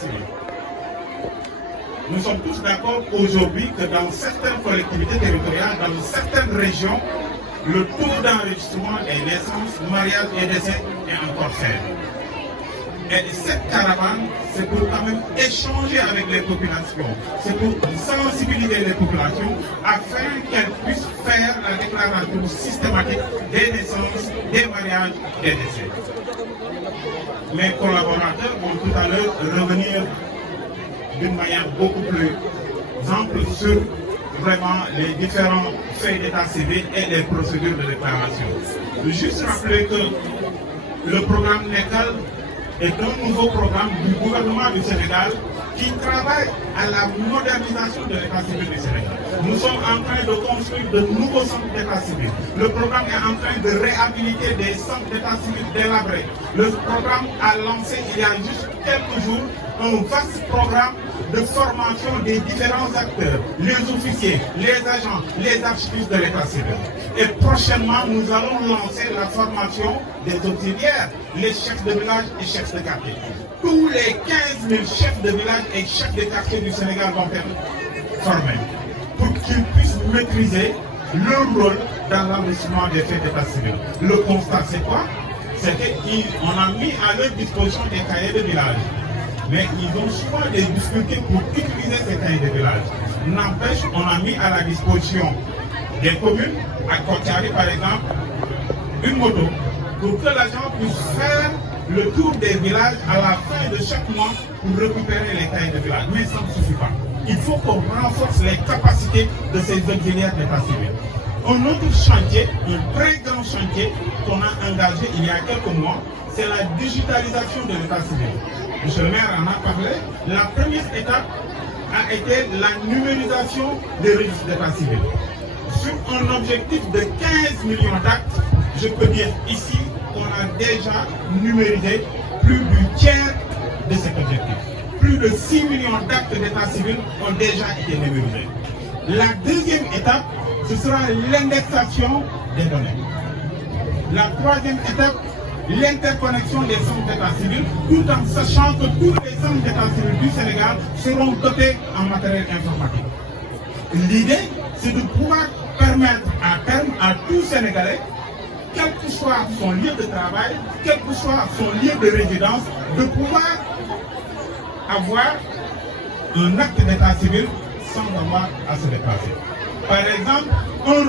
civil. Nous sommes tous d'accord aujourd'hui que dans certaines collectivités territoriales, dans certaines régions, le taux d'enregistrement des naissances, mariages et décès est encore faible. Et cette caravane, c'est pour quand même échanger avec les populations, c'est pour sensibiliser les populations afin qu'elles puissent faire la déclaration systématique des naissances, des mariages, des décès. Mes collaborateurs vont tout à l'heure revenir d'une manière beaucoup plus ample sur vraiment les différents faits d'état civil et les procédures de déclaration. Je veux juste rappeler que le programme NECAL est un nouveau programme du gouvernement du Sénégal qui travaille à la modernisation de l'état civil du Sénégal. Nous sommes en train de construire de nouveaux centres d'état civil. Le programme est en train de réhabiliter des centres d'état civil délabrés. Le programme a lancé il y a juste quelques jours un vaste programme de formation des différents acteurs, les officiers, les agents, les archivistes de l'état civil. Et prochainement, nous allons lancer la formation des auxiliaires, les chefs de village et chefs de quartier. Tous les 15 000 chefs de village et chefs de quartier du Sénégal vont être formés pour qu'ils puissent maîtriser leur rôle dans l'enrichissement des faits d'état civil. Le constat, c'est quoi? C'était qu'on a mis à leur disposition des cahiers de village. Mais ils ont souvent des difficultés pour utiliser ces cahiers de village. N'empêche, on a mis à la disposition des communes, à Kotiari par exemple, une moto pour que l'agent puisse faire le tour des villages à la fin de chaque mois pour récupérer les cahiers de village. Mais ça ne suffit pas. Il faut qu'on renforce les capacités de ces auxiliaires d'état civil. Un autre chantier, un très grand chantier qu'on a engagé il y a quelques mois, c'est la digitalisation de l'état civil. Monsieur le maire en a parlé. La première étape a été la numérisation des registres d'état civil. Sur un objectif de 15 millions d'actes, je peux dire ici qu'on a déjà numérisé plus du tiers de cet objectif. Plus de 6 millions d'actes d'état civil ont déjà été numérisés. La deuxième étape, ce sera l'indexation des données. La troisième étape, l'interconnexion des centres d'état civil, tout en sachant que tous les centres d'état civil du Sénégal seront dotés en matériel informatique. L'idée, c'est de pouvoir permettre à terme à tout Sénégalais, quel que soit son lieu de travail, quel que soit son lieu de résidence, de pouvoir avoir un acte d'état civil sans avoir à se déplacer. Par exemple, on